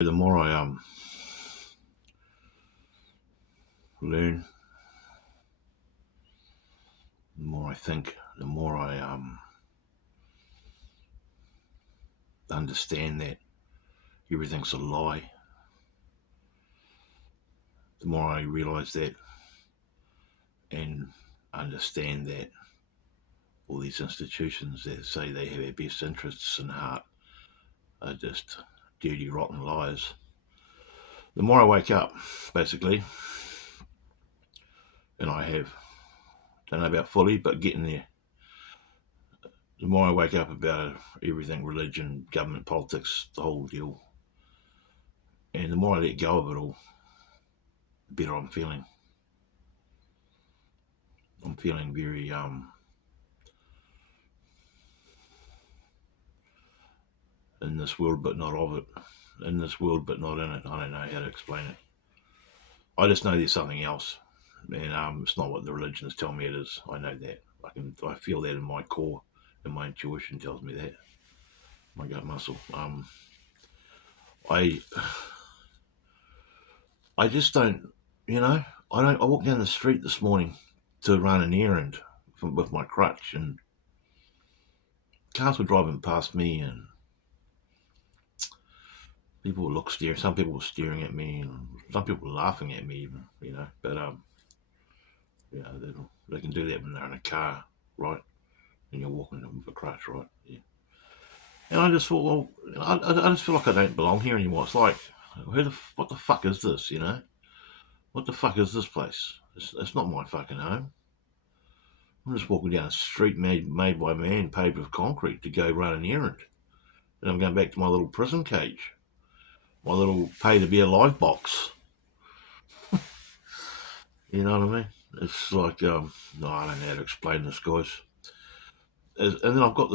The more I learn, the more I think, the more I understand that everything's a lie. The more I realise that and understand that all these institutions that say they have our best interests in heart are just dirty, rotten lies. The more I wake up, basically, and I have, don't know about fully, but getting there. The more I wake up about everything, religion, government, politics, the whole deal, and the more I let go of it all, the better I'm feeling. I'm feeling very in this world but not of it. In this world but not in it. I don't know how to explain it. I just know there's something else. And it's not what the religions tell me it is. I know that. I feel that in my core, and my intuition tells me that. My gut muscle. I I just don't, you know, I walked down the street this morning to run an errand with my crutch, and cars were driving past me, and some people were staring at me, and some people were laughing at me even, but they can do that when they're in a car, right? And you're walking with a crutch, right? Yeah. And I just thought, well, I just feel like I don't belong here anymore. It's like, what the fuck is this, What the fuck is this place? It's not my fucking home. I'm just walking down a street made by man, paved with concrete to go run an errand. And I'm going back to my little prison cage, my little pay to be alive box. You know what I mean? It's like, no, I don't know how to explain this, guys. And then I've got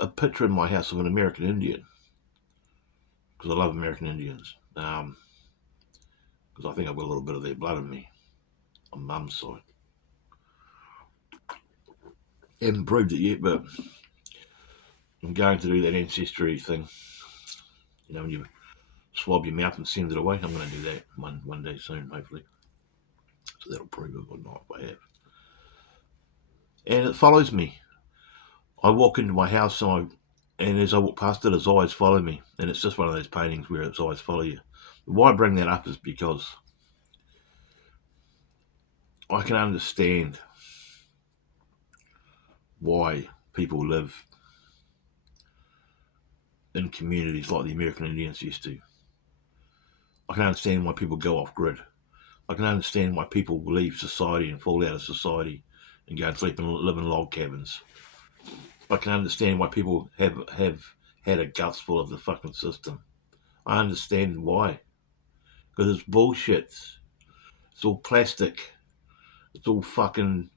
a picture in my house of an American Indian, because I love American Indians. Because I think I've got a little bit of their blood in me on mum's side. Haven't proved it yet, but I'm going to do that ancestry thing. When you swab your mouth and send it away, I'm going to do that one day soon, hopefully. So that'll prove it or not if I have. And it follows me. I walk into my house and as I walk past it, its eyes follow me. And it's just one of those paintings where its eyes follow you. Why I bring that up is because I can understand why people live in communities like the American Indians used to. I can understand why people go off grid. I can understand why people leave society and fall out of society and go and sleep and live in log cabins. I can understand why people have had a guts full of the fucking system. I understand why. Because it's bullshit. It's all plastic. It's all fucking,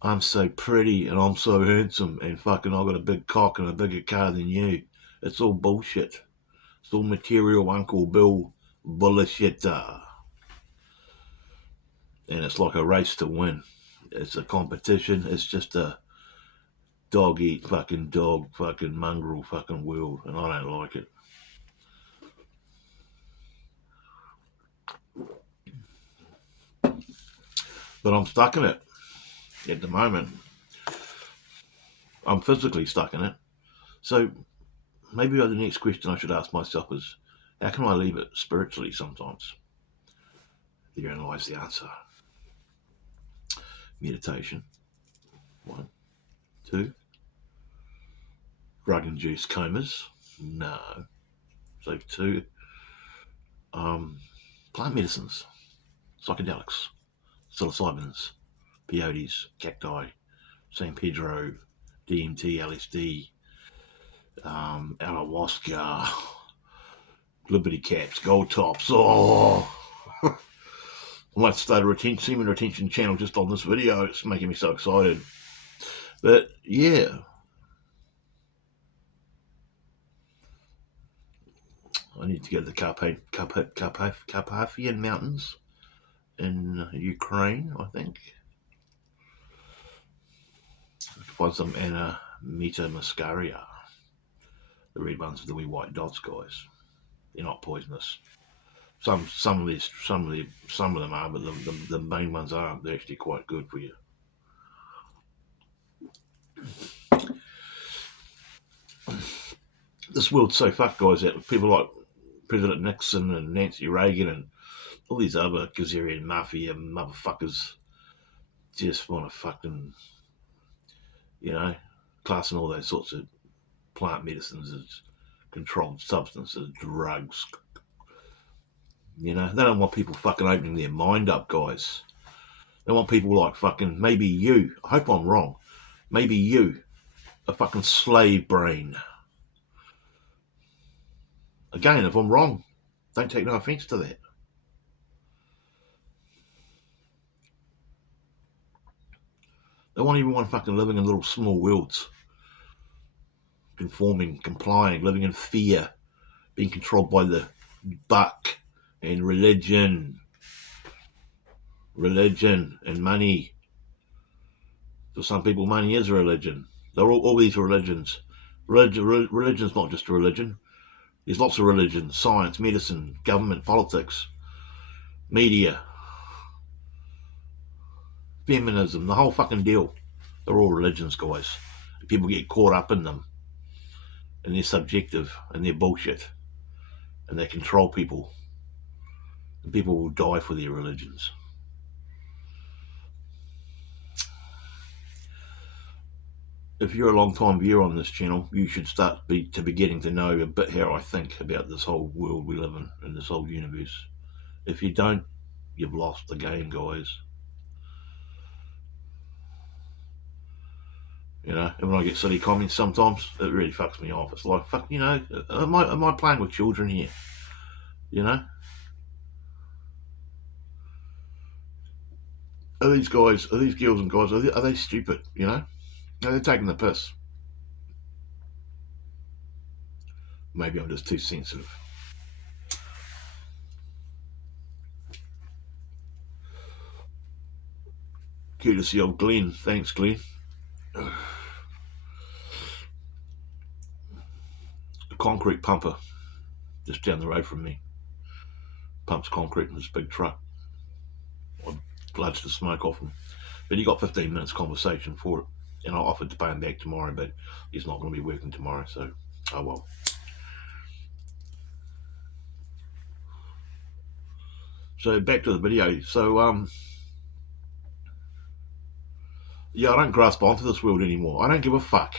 I'm so pretty and I'm so handsome and fucking I've got a big cock and a bigger car than you. It's all bullshit. It's all material Uncle Bill bullshit. And it's like a race to win. It's a competition. It's just a dog eat fucking dog fucking mongrel fucking world, and I don't like it. But I'm stuck in it at the moment. I'm physically stuck in it. So maybe the next question I should ask myself is, how can I leave it spiritually sometimes? Therein lies the answer. Meditation. 1, 2. Drug-induced comas. No. So 2. Plant medicines. Psychedelics. Psilocybins. Peyotes. Cacti. San Pedro. DMT. LSD. Ayahuasca. Liberty caps. Gold tops. Oh! I might start a semen retention channel just on this video. It's making me so excited. But yeah, I need to go to the Carpathian Mountains in Ukraine, I think. Find some Anna Meta muscaria. The red ones with the wee white dots, guys. They're not poisonous. Some of them are, but the main ones aren't. They're actually quite good for you. This world's so fucked, guys, that people like President Nixon and Nancy Reagan and all these other Kazarian mafia motherfuckers just want to fucking, classing all those sorts of plant medicines as controlled substances, drugs. They don't want people fucking opening their mind up, guys. They want people like fucking, maybe you, I hope I'm wrong, maybe you, a fucking slave brain. Again, if I'm wrong, don't take no offence to that. They want everyone fucking living in little small worlds. Conforming, complying, living in fear, being controlled by the buck and religion and money. For some people, money is a religion. They're all these religions. Religion's not just a religion. There's lots of religions: science, medicine, government, politics, media, feminism, the whole fucking deal. They're all religions, guys. People get caught up in them, and they're subjective, and they're bullshit, and they control people. And people will die for their religions. If you're a long time viewer on this channel, you should start to be getting to know a bit how I think about this whole world we live in this whole universe. If you don't, you've lost the game, guys. And when I get silly comments sometimes, it really fucks me off. It's like, fuck, am I playing with children here? Are these girls and guys, are they stupid? Are they taking the piss? Maybe I'm just too sensitive. Courtesy of Glenn. Thanks, Glenn. A concrete pumper just down the road from me pumps concrete in this big truck. I bludged the smoke off him, but he got 15 minutes conversation for it, and I offered to pay him back tomorrow, but he's not going to be working tomorrow, so oh well. So back to the video. So yeah, I don't grasp onto this world anymore. I don't give a fuck.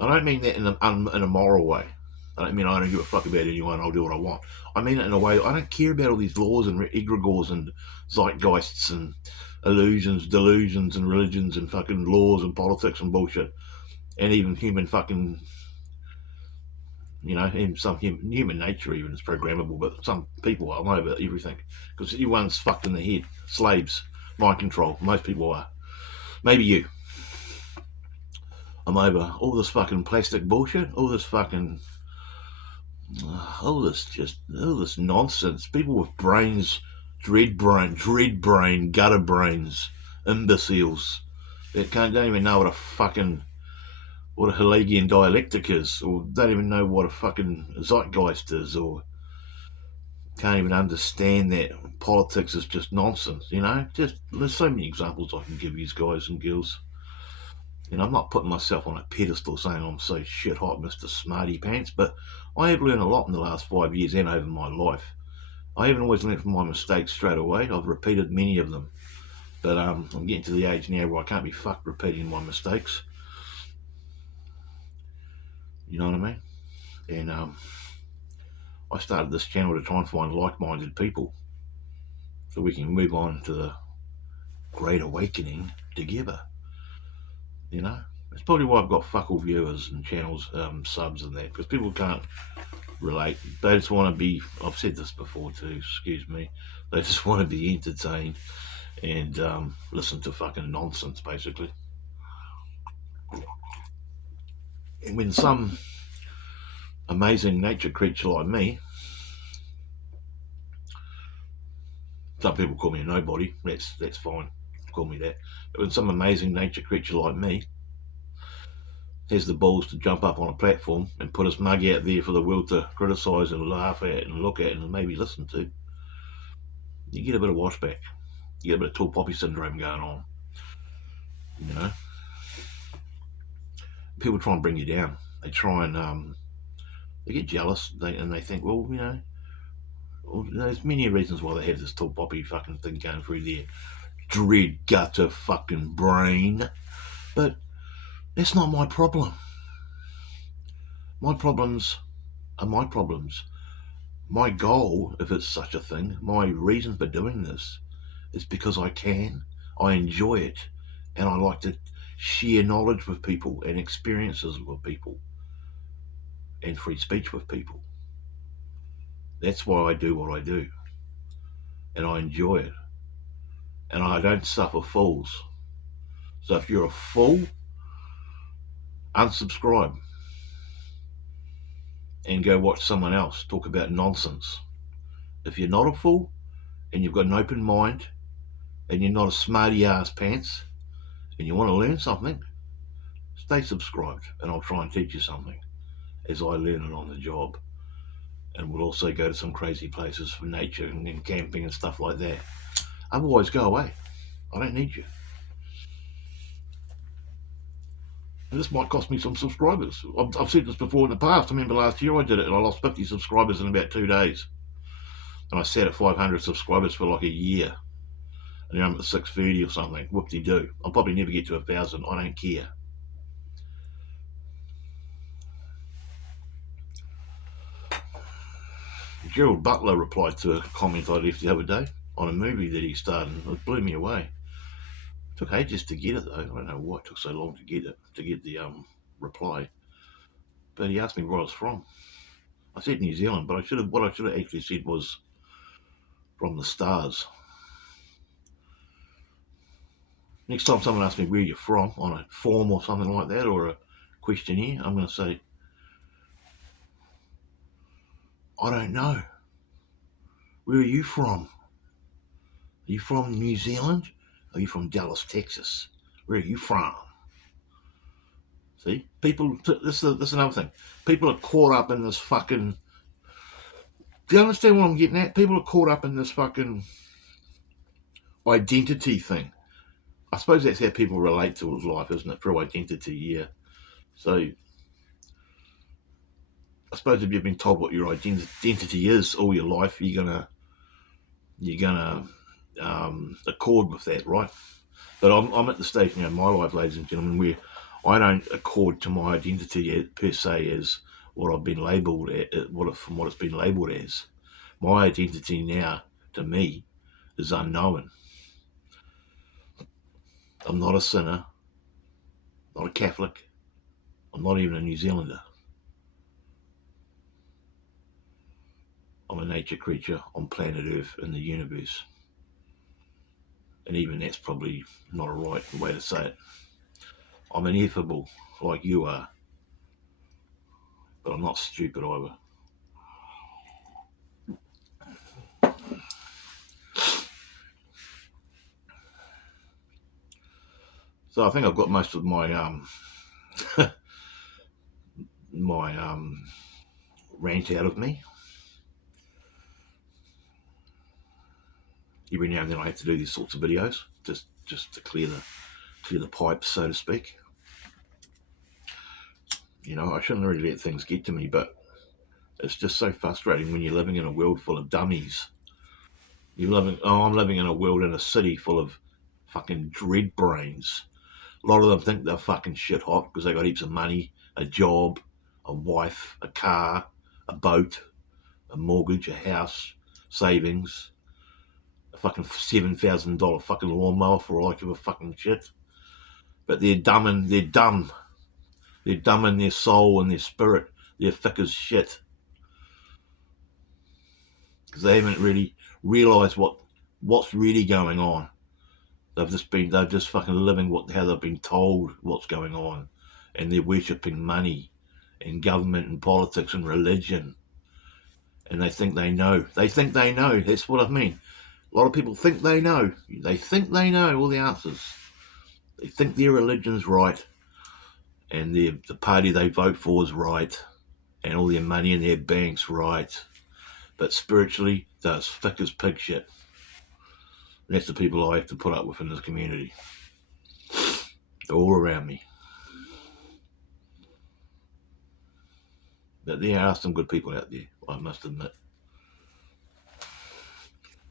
I don't mean that in a moral way. I don't mean I don't give a fuck about anyone. I'll do what I want. I mean it in a way I don't care about all these laws and egregores and zeitgeists and illusions, delusions and religions and fucking laws and politics and bullshit, and even human fucking, some human nature even is programmable. But some people are over everything because everyone's fucked in the head. Slaves, mind control. Most people are. Maybe you. I'm over all this fucking plastic bullshit. All this fucking. All this nonsense. People with brains, dread brain, gutter brains, imbeciles that don't even know what a Hegelian dialectic is, or don't even know what a fucking zeitgeist is, or can't even understand that politics is just nonsense. Just there's so many examples I can give you guys and girls. I'm not putting myself on a pedestal saying I'm so shit hot, Mr. Smarty Pants, but I have learned a lot in the last 5 years and over my life. I haven't always learned from my mistakes straight away. I've repeated many of them. But I'm getting to the age now where I can't be fucked repeating my mistakes. You know what I mean? And I started this channel to try and find like-minded people so we can move on to the Great Awakening together. It's probably why I've got fuck all viewers and channels, subs and that, because people can't relate. They just want to be, I've said this before too, excuse me, they just want to be entertained and listen to fucking nonsense, basically. And when some amazing nature creature like me, some people call me a nobody, that's fine, call me that, but when some amazing nature creature like me has the balls to jump up on a platform and put his mug out there for the world to criticise and laugh at and look at and maybe listen to, you get a bit of washback. You get a bit of tall poppy syndrome going on. You know, people try and bring you down. They try and they get jealous. And they think, well, there's many reasons why they have this tall poppy fucking thing going through their dread gutter fucking brain. But that's not my problem. My problems are my problems. My goal, if it's such a thing, my reason for doing this is because I can. I enjoy it, and I like to share knowledge with people and experiences with people and free speech with people. That's why I do what I do, and I enjoy it, and I don't suffer fools. So if you're a fool, unsubscribe and go watch someone else talk about nonsense. If you're not a fool and you've got an open mind and you're not a smarty ass pants and you want to learn something, stay subscribed and I'll try and teach you something as I learn it on the job. And we'll also go to some crazy places for nature and camping and stuff like that. Otherwise, go away. I don't need you. And this might cost me some subscribers. I've said this before in the past. I remember last year I did it and I lost 50 subscribers in about 2 days. And I sat at 500 subscribers for like a year. And now I'm at 630 or something. Whoop-de-doo. I'll probably never get to 1,000. I don't care. Gerald Butler replied to a comment I left the other day on a movie that he starred in. It blew me away. It took ages to get it though. I don't know why it took so long to get the reply. But he asked me where I was from. I said New Zealand, but what I should have actually said was from the stars. Next time someone asks me where you're from on a form or something like that, or a questionnaire, I'm going to say, I don't know. Where are you from? Are you from New Zealand? Or are you from Dallas, Texas? Where are you from? See, people. This is another thing. People are caught up in this fucking. Do you understand what I'm getting at? People are caught up in this fucking identity thing. I suppose that's how people relate to life, isn't it? Through identity, yeah. So, I suppose if you've been told what your identity is all your life, you're gonna accord with that, right? But I'm at the stage now in my life, ladies and gentlemen, where I don't accord to my identity per se as what I've been labelled from what it's been labelled as. My identity now, to me, is unknown. I'm not a sinner, not a Catholic, I'm not even a New Zealander. I'm a nature creature on planet Earth in the universe. And even that's probably not a right way to say it. I'm ineffable, like you are, but I'm not stupid either. So I think I've got most of my my rant out of me. Every now and then I have to do these sorts of videos just to clear the pipes, so to speak. You know, I shouldn't really let things get to me, but it's just so frustrating when you're living in a world full of dummies. I'm living in a world in a city full of fucking dread brains. A lot of them think they're fucking shit hot because they got heaps of money, a job, a wife, a car, a boat, a mortgage, a house, savings, a fucking $7,000 fucking lawnmower for all I give a fucking shit. But they're dumb. They're dumb in their soul and their spirit. They're thick as shit. Because they haven't really realised what's really going on. They're just fucking living how they've been told what's going on. And they're worshipping money and government and politics and religion. And they think they know. That's what I mean. A lot of people think they know. They think they know all the answers. They think their religion's right. and the party they vote for is right, and all their money in their banks right, but spiritually they're as thick as pig shit. And that's the people I have to put up with in this community. They're all around me. But there are some good people out there, I must admit.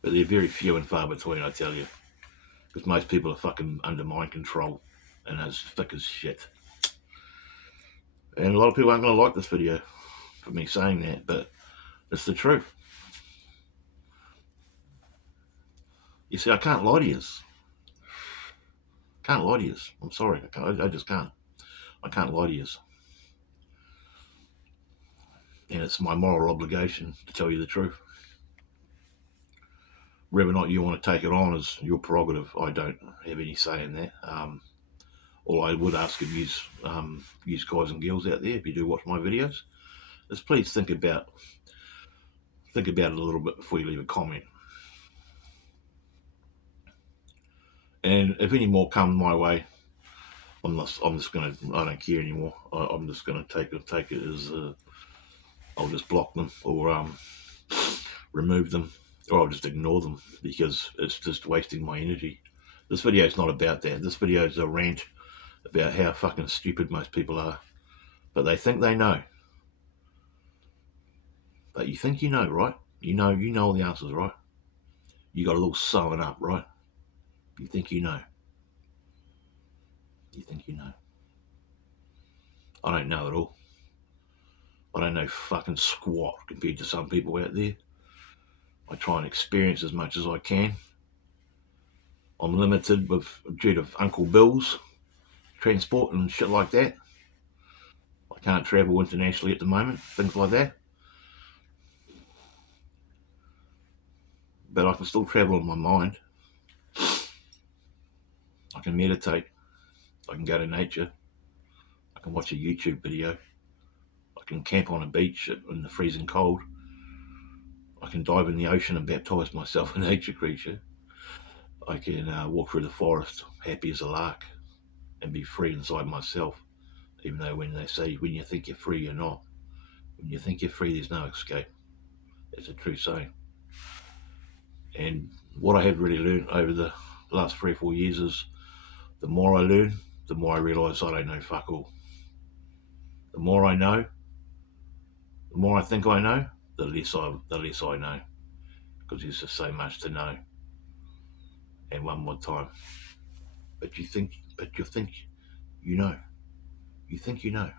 But they're very few and far between, I tell you. Because most people are fucking under mind control and as thick as shit. And a lot of people aren't going to like this video for me saying that, but it's the truth. You see, I can't lie to you. Can't lie to you. I'm sorry. I just can't. I can't lie to you. And it's my moral obligation to tell you the truth. Whether or not you want to take it on is your prerogative. I don't have any say in that. All I would ask of you guys and girls out there, if you do watch my videos, is please think about it a little bit before you leave a comment. And if any more come my way, I don't care anymore. I'm just gonna take it as I'll just block them or remove them, or I'll just ignore them because it's just wasting my energy. This video is not about that. This video is a rant about how fucking stupid most people are. But they think they know. But you think you know, right? You know all the answers, right? You got it all sewn up, right? You think you know. You think you know. I don't know at all. I don't know fucking squat compared to some people out there. I try and experience as much as I can. I'm limited due to Uncle Bill's transport and shit like that. I can't travel internationally at the moment, things like that. But I can still travel in my mind. I can meditate. I can go to nature. I can watch a YouTube video. I can camp on a beach in the freezing cold. I can dive in the ocean and baptise myself a nature creature. I can walk through the forest happy as a lark and be free inside myself, even though when they say when you think you're free, you're not. When you think you're free, there's no escape. It's a true saying. And what I have really learned over the last 3 or 4 years is the more I learn, the more I realise I don't know fuck all. The more I know, the more I think I know, the less I know, because there's just so much to know. And one more time, but you think you know. You think you know.